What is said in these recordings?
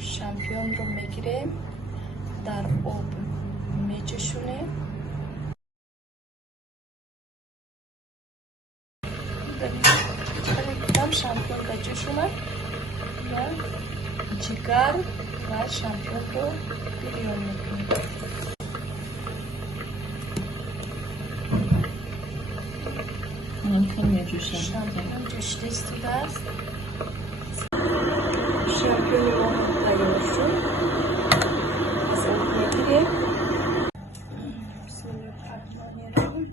شامپیون رو میگیریم، در آب میچشونیم. ببینید شامپیون بچشونه و جگر و شامپیون رو بیرون میکنیم. شامپیون جشته استوده است. شامپیون رو تیار شد. از آب میگیریم. بسم الله الرحمن الرحیم.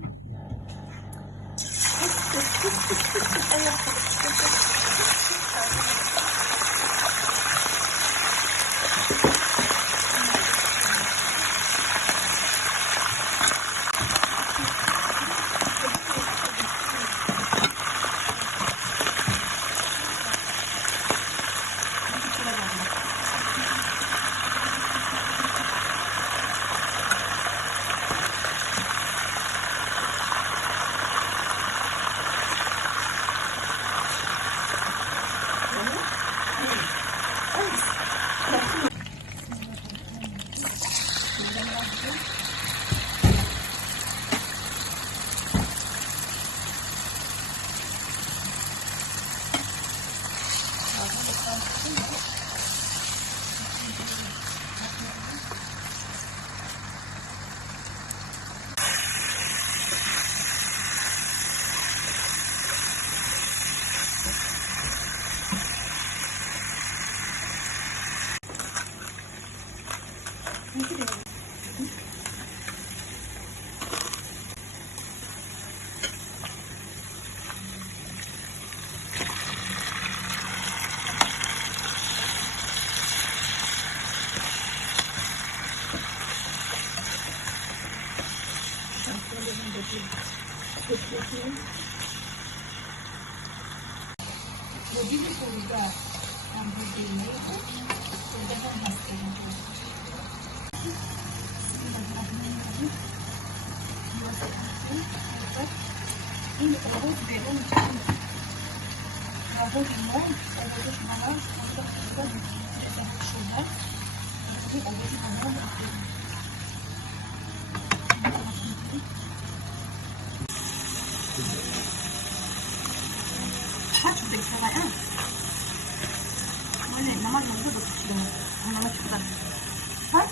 این آب بیرون می‌کنه. آب لیمون، آب نمک، آب شده. این آب لیمون هات بالكلام. ولا نمك موجود في نمك كده. هات.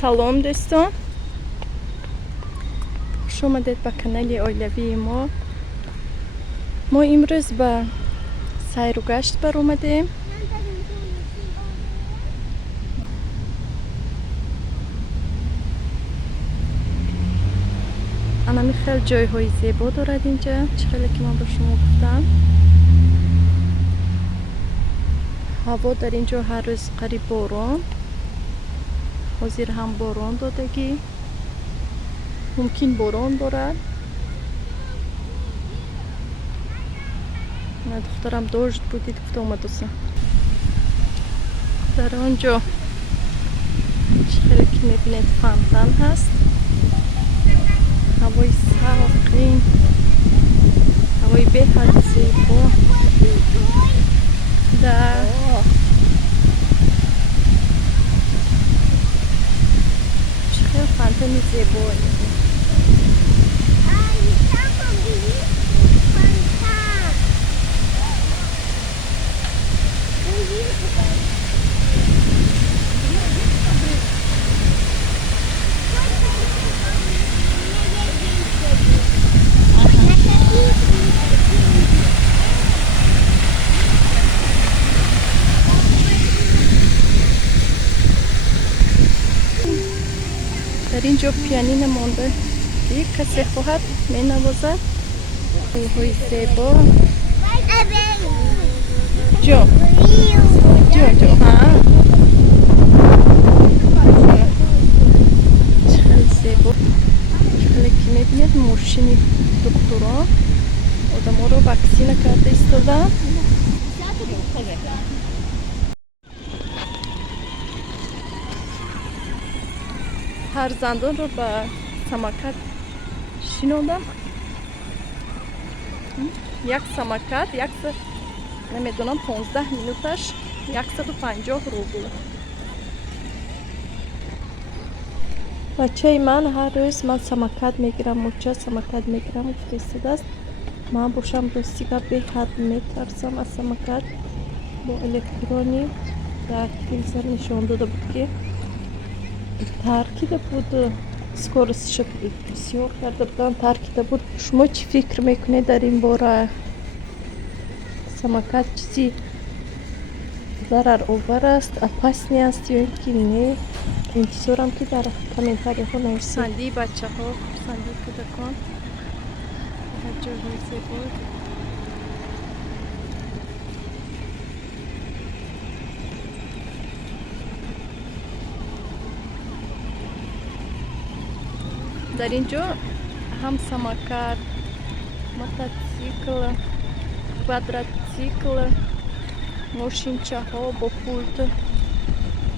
سلام دوستان، خوش آمدید به کانال اولیوی ما. امروز به سیر و گشت بر اومدیم. انا خیلی جای های زیبا دارد اینجا، چخیلی که من به شما گفتم. هوا در اینجا هر روز قریب باران، حاضر هم باران دادگی، ممکن باران دارد. نه دخترم داشت بودید گفته اومدوسم در آنجا چخیلی که میبینید فانتن هست. هوای ساقین، هوای به حد زیبا در چخیلی فانتن زیبایی. در اینجا پیانین مانده. نزدیک کسی خواهد می نوازد. روحوی زیبا جو جو ها چقدر زیبا، چقدر که میبینید ماشین دکترها آدم ها رو واکسینه کرده ایستادن. هر زندان رو به سماکت شنوندم. یک سماکت نمیدونم 15 مینوتش 150 روبل. بچه من هر روز من سماکت میگیرم، موچه سماکت میگیرم فرستاده است. من باشم راستی به حد میترسم از سماکت. با الکترونی در تلویزیون نشان داده بود که ترکیده بود، سکورسش بسیار کرده بودن، ترکیده بود. شما چی فکر میکنید در این باره؟ سماکت چیزی ضرر آور است، اپسنی است یا اینکه نه؟ انتظارم که در کامنتاری ها نویسید. سندی بچه ها سندی کودکان هر جای زیبا. در اینجا هم سماکت، موتورسیکل، کوادروسیکل، ماشینچه ها با پولت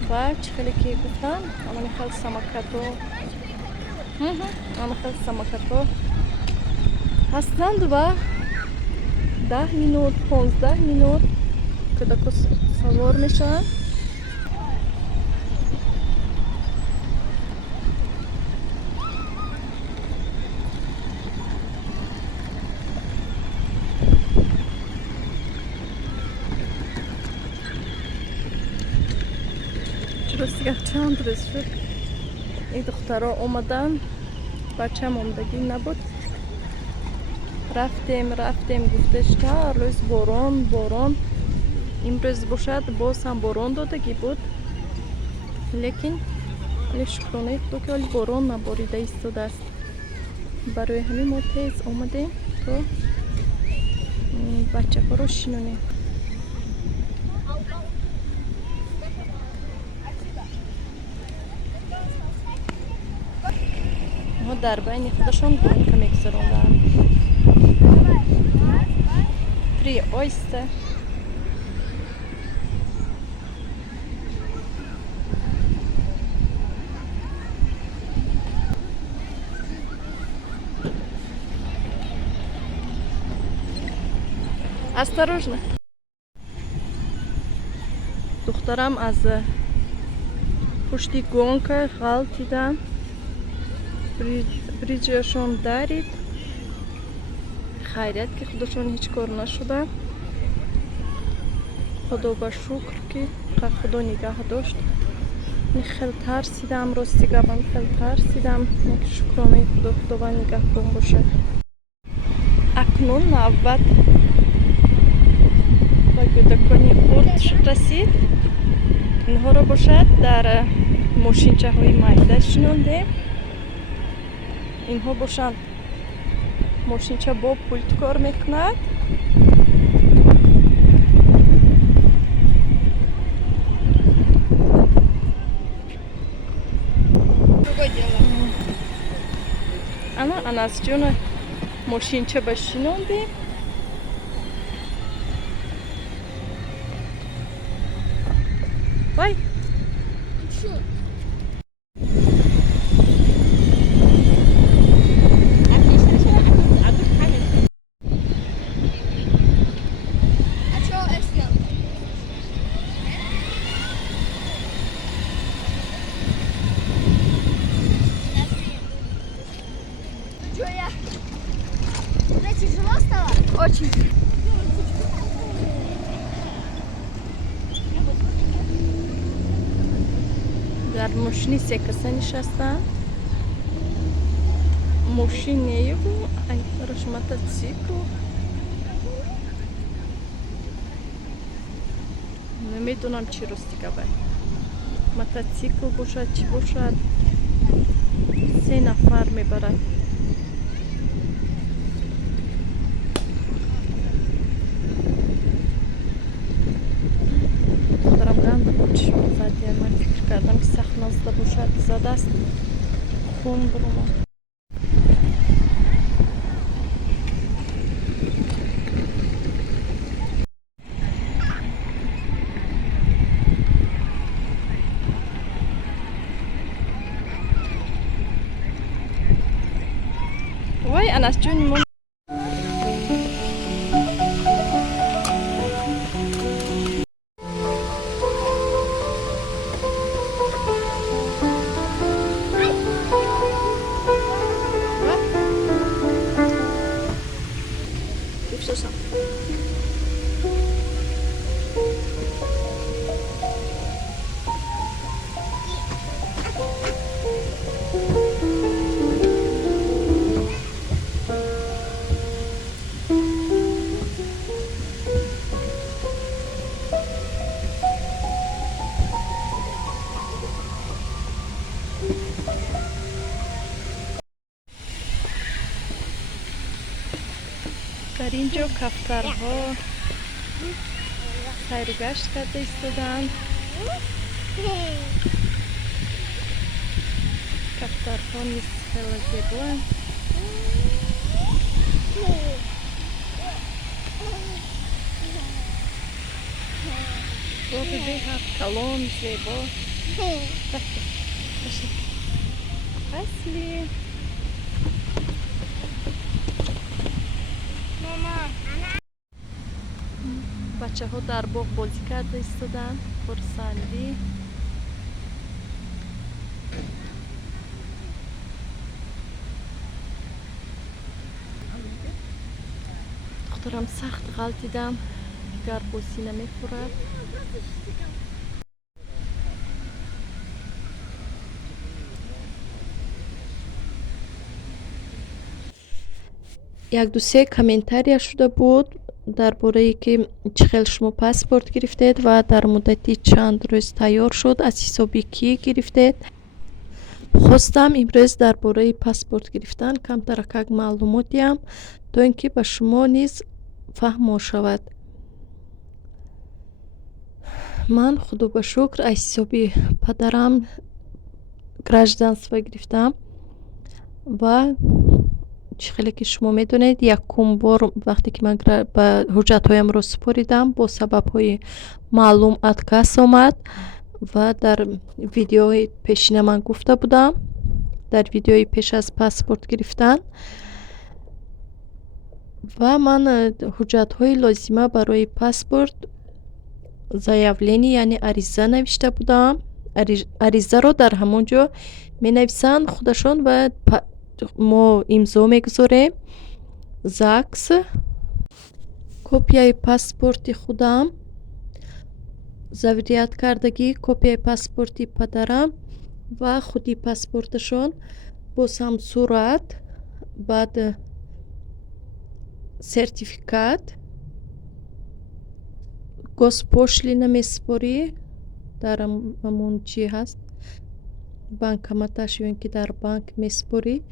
و چخیلی که گفتن اما خیلی سماکت ها هستند و 10 مینوت 15 مینوت کودکا سوار میشن. راستی چند روز شد این دخترها اومدن، بچه هم اومدگی نبود. رفتیم گفتش تا روز باران امروز باشد، باز هم باران دادگی بود، لیکن شکرانه خدا که ولی باران نباریده ایستاده است. برای همین ما تیز اومدیم تو بچه ها رو شنونیم. در بین خودشون گونکه میگذروندن. 3 oyster. Осторожно. دخترم از پشتی گونکه غلطیدن، بریجشون دارید. خیریت که خودشون هیچ کار نشده. خدا با شکر که خدا نگاه داشت. من خیلی ترسیدم، راستی گفتم خیلی ترسیدم. شکرانه خدا با نگهبان باشه. اکنون نوبت با کودکانی خرد رسید. اینها رو باشد در ماشینچه های مایده شنونده. اینها باشند ماشینچه با پولت کار میکند. انا از جون ماشینچه بشنوندیم. وای очень. در ماشینی 3 کسا نشستن. ماشین نیگو روش موتورسیکل. نمیدونم چی راستی گفت. موتورسیکل باشد چی باشد. 3 نفر میبرد. بیرون برم. وای انس جون در اینجا کفترها سیر و گشت کرده ایستادند. کفترها نیز خیلی زیباند. باقی به هفت کلان زیبا. اصلی بچه ها در باغ بازی کرده ایستادن. خرسندی دخترم سخت غلطیدم دیگر بوسی نمیخورد. یک دو سه کامنتاری شده بود درباره ای که چخیل شما پاسپورت گرفتید و در مدتی چند روز تیار شد، از حسابی کی گرفتید. خواستم امروز درباره پاسپورت گرفتن کمتر یک معلوماتی هم تا اینکه به شما نیز فهم شود. من خدا به شکر از حسابی پدرم گراجدانство گرفتم و چخیلی که شما میدونید یکم بار وقتی که من به حجت هایم رو سپاریدم با سبب های معلوم اتکاس آمد و در ویدیوی پیشین من گفته بودم، در ویدیوی پیش از پاسپورت گرفتن و من حجت های لازمه برای پاسپورت заявление یعنی عریضه نوشته بودم. عریضه رو در همونجا می نویسند خودشون و ما امضا میگذاریم. زاکس، کپیای پاسپورت خودم، заверяет کردگی کپیای پاسپورت پدرم و خودی پاسپورتشون با هم صورت، بعد سرتیفیکات، گوسپوشلینه میسپاری در همون چی هست بانکоматаш یا اینکه در بانک میسپاری.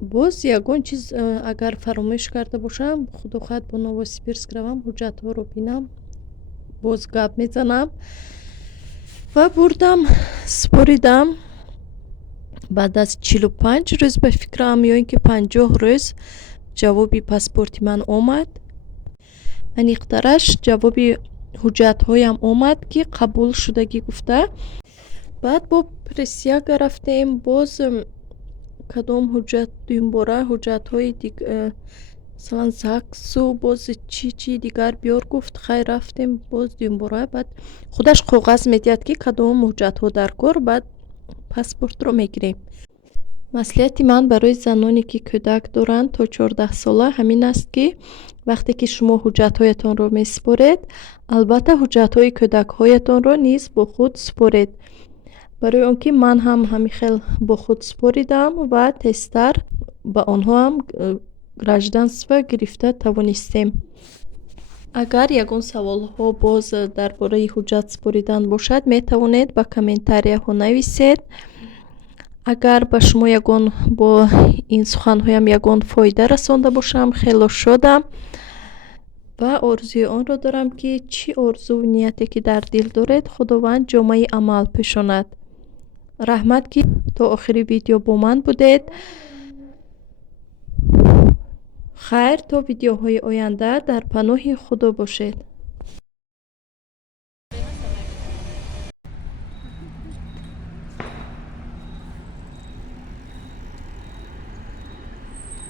باز یگان چیز اگر فراموش کرده باشم خدا خواهد با نووسیبیرسک روم حجت ها رو بینم باز گپ میزنم و بردم سپاریدم. بعد از 45 روز به فکرم یا اینکه 50 روز جوابی پاسپورت من آمد. انیقترش جوابی حجت هایم آمد که قبول شدگی گفته. بعد با پرسیا گرفتیم باز کدام حجت دویم باره حجت های دیگر مثلا زاکسو باز چی دیگر بیار گفت. خیر رفتیم باز دویم باره بعد خودش کاغذ میدید که کدام حجت ها در کار، بعد پاسپورت رو میگیریم. مسئولیت من برای زنانی که کودک دارند تا 14 ساله همین است که وقتی که شما حجت هایتان رو میسپارید البته حجت های کودک هایتان رو نیز با خود سپارید. برای اونکه من هم همیخیل با خود سپاریدم و تستر با آنها هم گراجدانство گرفته توانستیم. اگر یگان سوال ها باز درباره حجت سپاریدن باشد می توانید با کامنتاری ها نویسید. اگر به شما یگان با این سخن هایم یگان فایده رسانده باشم خیلی شدم و آرزوی آن را دارم که چی آرزو و نیتی که در دل دارید خداوند جامعه عمل پیشاند. раҳмат ки то охири видео бо ман будед. хайр, то видеоҳои оянда дар паноҳи худо бошед.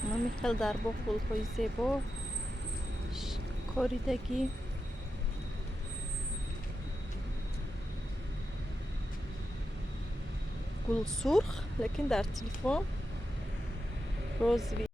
намихел дар бо гулҳои зебо коридагӣ. гул сурх, лекин дар телефон розви